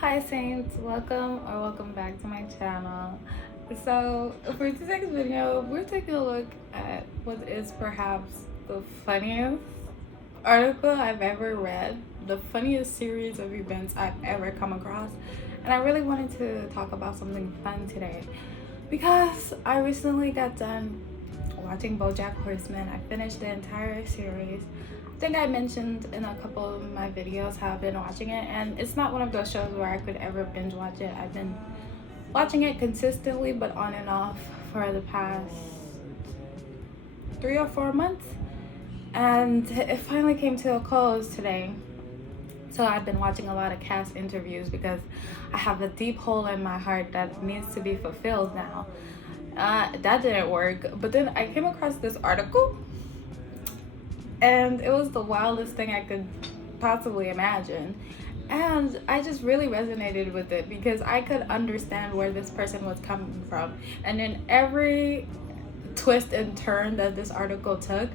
Hi Saints, welcome back to my channel. So for today's video, we're taking a look at what is perhaps the funniest article I've ever read, the funniest series of events I've ever come across. And I really wanted to talk about something fun today because I recently got done watching BoJack Horseman. I finished the entire series. I think I mentioned in a couple of my videos how I've been watching it, and it's not one of those shows where I could ever binge watch it. I've been watching it consistently, but on and off for the past 3 or 4 months, and it finally came to a close today. So I've been watching a lot of cast interviews because I have a deep hole in my heart that needs to be fulfilled now. That didn't work, but then I came across this article and it was the wildest thing I could possibly imagine. And I just really resonated with it because I could understand where this person was coming from. And in every twist and turn that this article took,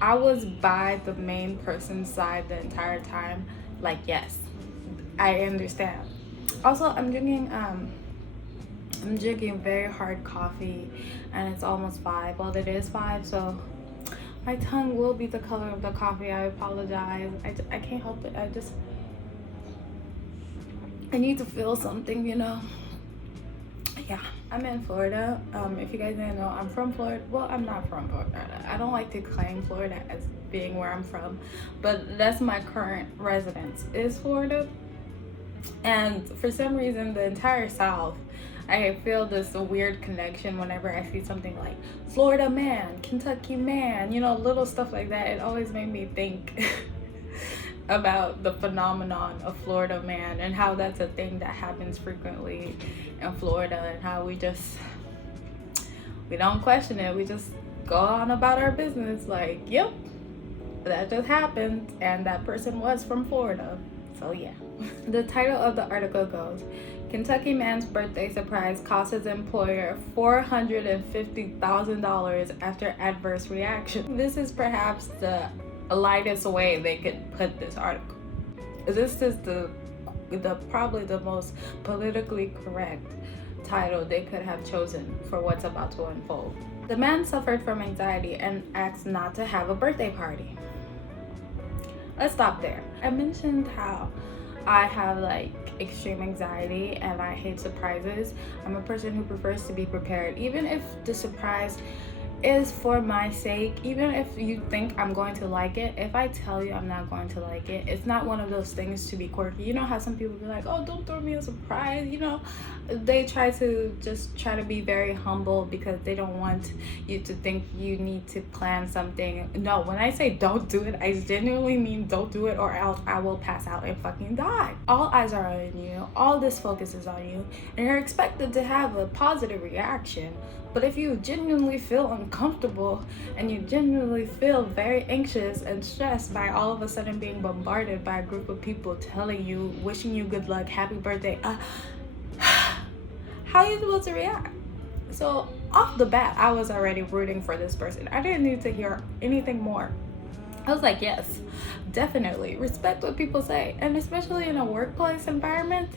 I was by the main person's side the entire time. Like, yes, I understand. Also, I'm drinking very hard coffee, and it's almost 5. Well, it is 5, so my tongue will be the color of the coffee. I apologize. I can't help it. I need to feel something, Yeah, I'm in Florida. If you guys didn't know, I'm from Florida. Well, I'm not from Florida. I don't like to claim Florida as being where I'm from, but that's my current residence is Florida. And for some reason, the entire South, I feel this weird connection whenever I see something like Florida man, Kentucky man, little stuff like that. It always made me think about the phenomenon of Florida man and how that's a thing that happens frequently in Florida, and how we don't question it. We just go on about our business like, yep, that just happened and that person was from Florida. So yeah. The title of the article goes, Kentucky man's birthday surprise costs his employer $450,000 after adverse reaction. This is perhaps the lightest way they could put this article. This is the probably the most politically correct title they could have chosen for what's about to unfold. The man suffered from anxiety and asked not to have a birthday party. Let's stop there. I mentioned how I have extreme anxiety and I hate surprises. I'm a person who prefers to be prepared, even if the surprise is for my sake. Even if you think I'm going to like it, if I tell you I'm not going to like it, it's not one of those things to be quirky. You know how some people be like, oh, don't throw me a surprise, they try to be very humble because they don't want you to think you need to plan something. No, when I say don't do it, I genuinely mean don't do it, or else I will pass out and fucking die. All eyes are on you, all this focus is on you, and you're expected to have a positive reaction. But if you genuinely feel uncomfortable and you genuinely feel very anxious and stressed by all of a sudden being bombarded by a group of people telling you, wishing you good luck, happy birthday, how are you supposed to react? So off the bat, I was already rooting for this person. I didn't need to hear anything more. I was like, yes, definitely respect what people say. And especially in a workplace environment,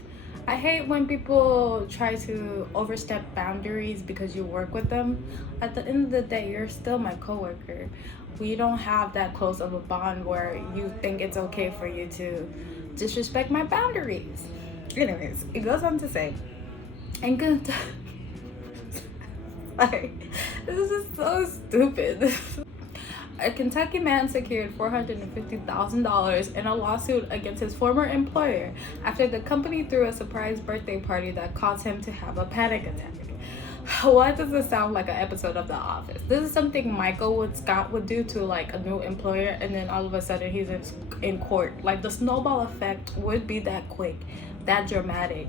I hate when people try to overstep boundaries because you work with them. At the end of the day, you're still my coworker. We don't have that close of a bond where you think it's okay for you to disrespect my boundaries. Anyways, it goes on to say, and good. This is so stupid. A Kentucky man secured $450,000 in a lawsuit against his former employer after the company threw a surprise birthday party that caused him to have a panic attack. Why does this sound like an episode of The Office? This is something Michael Scott would do to a new employer, and then all of a sudden he's in court. The snowball effect would be that quick, that dramatic.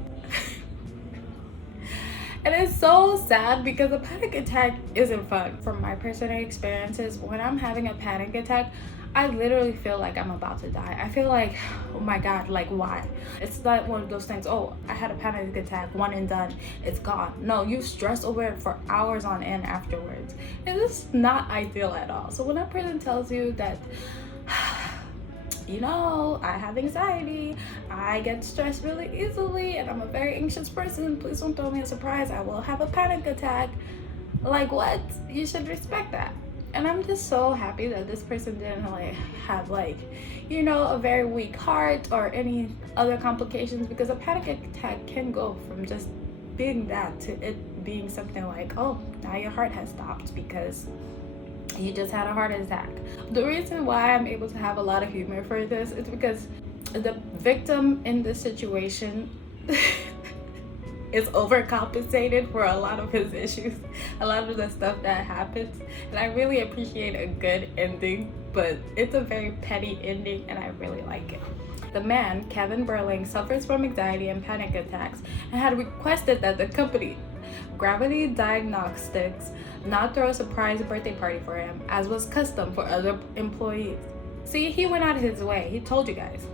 And it's so sad because a panic attack isn't fun. From my personal experiences, when I'm having a panic attack, I literally feel like I'm about to die. I feel like, oh my God, why? It's not one of those things, oh, I had a panic attack, one and done, it's gone. No, you stress over it for hours on end afterwards. And this is not ideal at all. So when a person tells you that I have anxiety, I get stressed really easily, and I'm a very anxious person. Please don't throw me a surprise. I will have a panic attack. Like, what? You should respect that. And I'm just so happy that this person didn't have a very weak heart or any other complications, because a panic attack can go from just being that to it being something like, oh, now your heart has stopped because you just had a heart attack. The reason why I'm able to have a lot of humor for this is because the victim in this situation is overcompensated for a lot of his issues, a lot of the stuff that happens. And I really appreciate a good ending, but it's a very petty ending and I really like it. The man, Kevin Burling, suffers from anxiety and panic attacks and had requested that the company, Gravity Diagnostics, not throw a surprise birthday party for him, as was custom for other employees. See, he went out of his way. He told you guys.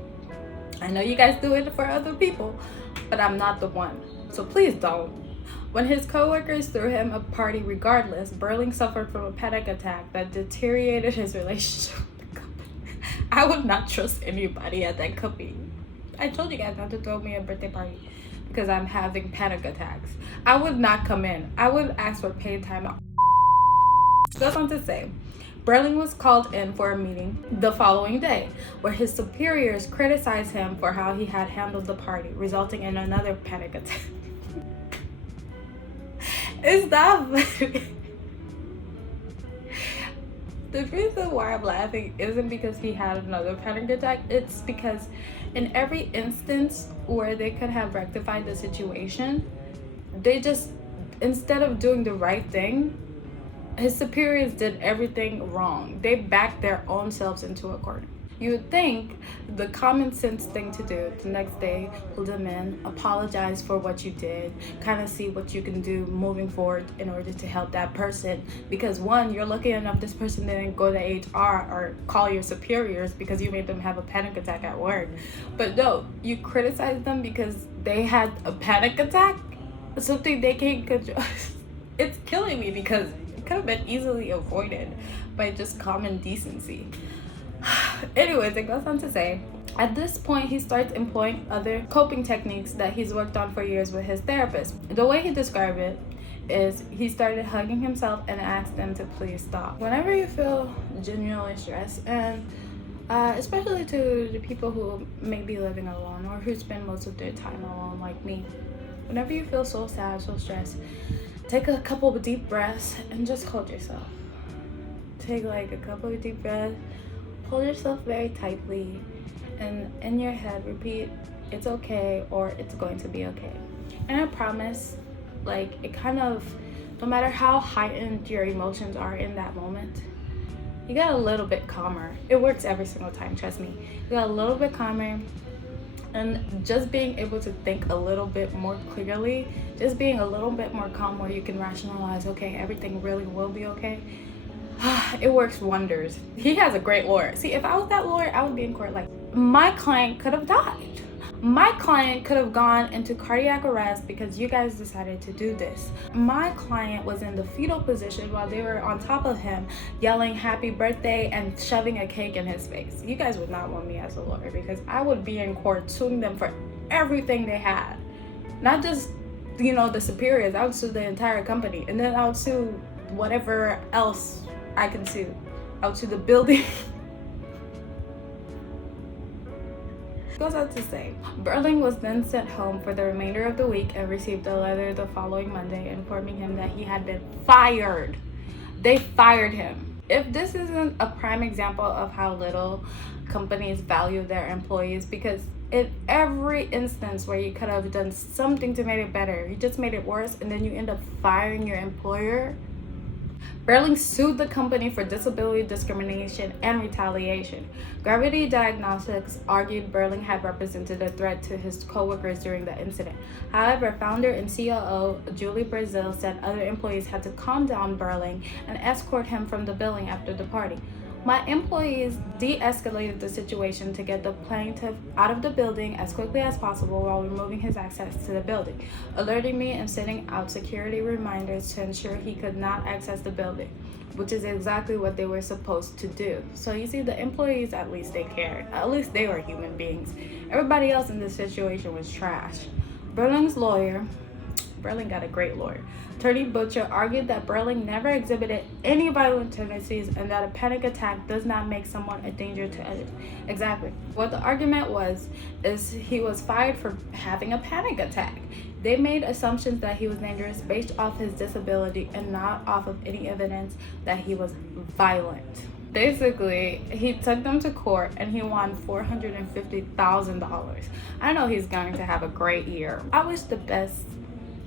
I know you guys do it for other people, but I'm not the one. So please don't. When his coworkers threw him a party regardless, Burling suffered from a panic attack that deteriorated his relationship with the company. I would not trust anybody at that company. I told you guys not to throw me a birthday party because I'm having panic attacks. I would not come in. I would ask for paid time off. Goes on to say, Burling was called in for a meeting the following day, where his superiors criticized him for how he had handled the party, resulting in another panic attack. Is that The reason why I'm laughing isn't because he had another panic attack. It's because in every instance where they could have rectified the situation, they just, instead of doing the right thing, his superiors did everything wrong. They backed their own selves into a corner. You would think the common sense thing to do the next day, pull them in, apologize for what you did, kind of see what you can do moving forward in order to help that person. Because one, you're lucky enough this person didn't go to HR or call your superiors because you made them have a panic attack at work. But no, you criticize them because they had a panic attack, something they can't control. It's killing me because it could have been easily avoided by just common decency. Anyways, it goes on to say, at this point, he starts employing other coping techniques that he's worked on for years with his therapist. The way he described it is he started hugging himself and asked them to please stop. Whenever you feel genuinely stressed, and especially to the people who may be living alone or who spend most of their time alone like me, whenever you feel so sad, so stressed, take a couple of deep breaths and just hold yourself. Take like a couple of deep breaths. Hold yourself very tightly, and in your head repeat, it's okay or it's going to be okay. And I promise, it kind of, no matter how heightened your emotions are in that moment, you get a little bit calmer. It works every single time, trust me. You get a little bit calmer, and just being able to think a little bit more clearly, just being a little bit more calm where you can rationalize, okay, everything really will be okay. It works wonders. He has a great lawyer. See, if I was that lawyer, I would be in court my client could have died. My client could have gone into cardiac arrest because you guys decided to do this. My client was in the fetal position while they were on top of him, yelling happy birthday and shoving a cake in his face. You guys would not want me as a lawyer because I would be in court suing them for everything they had. Not just, the superiors. I would sue the entire company, and then I would sue whatever else I can sue. Out to the building. Goes on to say, Burling was then sent home for the remainder of the week and received a letter the following Monday informing him that he had been fired. They fired him. If this isn't a prime example of how little companies value their employees, because in every instance where you could have done something to make it better, you just made it worse, and then you end up firing your employer. Burling sued the company for disability discrimination and retaliation. Gravity Diagnostics argued Burling had represented a threat to his coworkers during the incident. However, founder and COO Julie Brazil said other employees had to calm down Burling and escort him from the building after the party. My employees de-escalated the situation to get the plaintiff out of the building as quickly as possible while removing his access to the building, alerting me and sending out security reminders to ensure he could not access the building, which is exactly what they were supposed to do. So you see, the employees, at least they cared. At least they were human beings. Everybody else in this situation was trash. Berling's lawyer, Berling got a great lawyer, Attorney Butcher, argued that Berling never exhibited any violent tendencies and that a panic attack does not make someone a danger to others. Exactly. What the argument was is he was fired for having a panic attack. They made assumptions that he was dangerous based off his disability and not off of any evidence that he was violent. Basically, he took them to court and he won $450,000. I know he's going to have a great year. I wish the best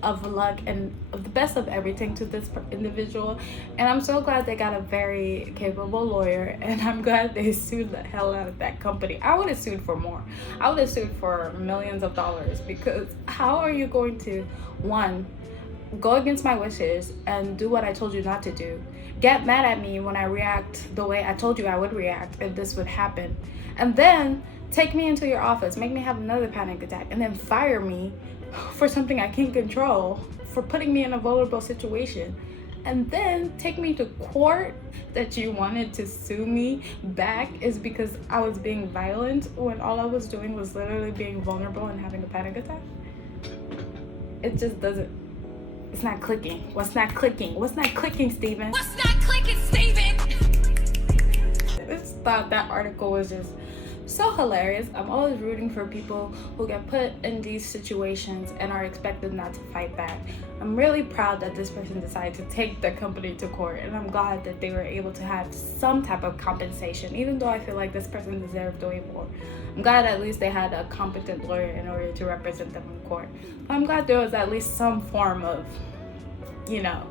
of luck and the best of everything to this individual, and I'm so glad they got a very capable lawyer, and I'm glad they sued the hell out of that company. I would have sued for more. I would have sued for millions of dollars, because how are you going to, one, go against my wishes and do what I told you not to do, get mad at me when I react the way I told you I would react if this would happen, and then take me into your office, make me have another panic attack, and then fire me for something I can't control, for putting me in a vulnerable situation, and then take me to court that you wanted to sue me back is because I was being violent when all I was doing was literally being vulnerable and having a panic attack. It just doesn't, it's not clicking. What's not clicking? What's not clicking, Steven? What's not clicking, Steven? I just thought that article was just so hilarious. I'm always rooting for people who get put in these situations and are expected not to fight back. I'm really proud that this person decided to take the company to court, and I'm glad that they were able to have some type of compensation, even though I feel like this person deserved way more. I'm glad at least they had a competent lawyer in order to represent them in court. But I'm glad there was at least some form of, you know,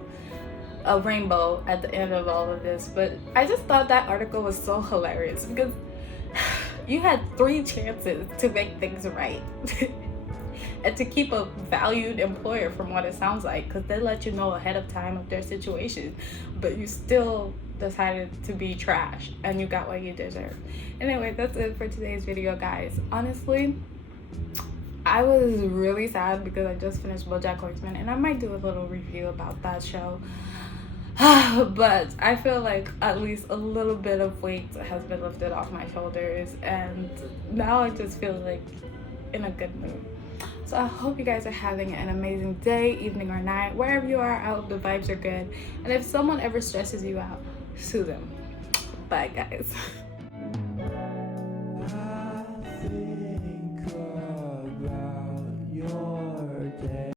a rainbow at the end of all of this. But I just thought that article was so hilarious because you had 3 chances to make things right and to keep a valued employer, from what it sounds like, because they let you know ahead of time of their situation, but you still decided to be trash and you got what you deserve. Anyway, that's it for today's video, guys. Honestly, I was really sad because I just finished BoJack Horseman, and I might do a little review about that show. But I feel like at least a little bit of weight has been lifted off my shoulders, and now I just feel like in a good mood. So I hope you guys are having an amazing day, evening, or night. Wherever you are, I hope the vibes are good. And if someone ever stresses you out, sue them. Bye, guys.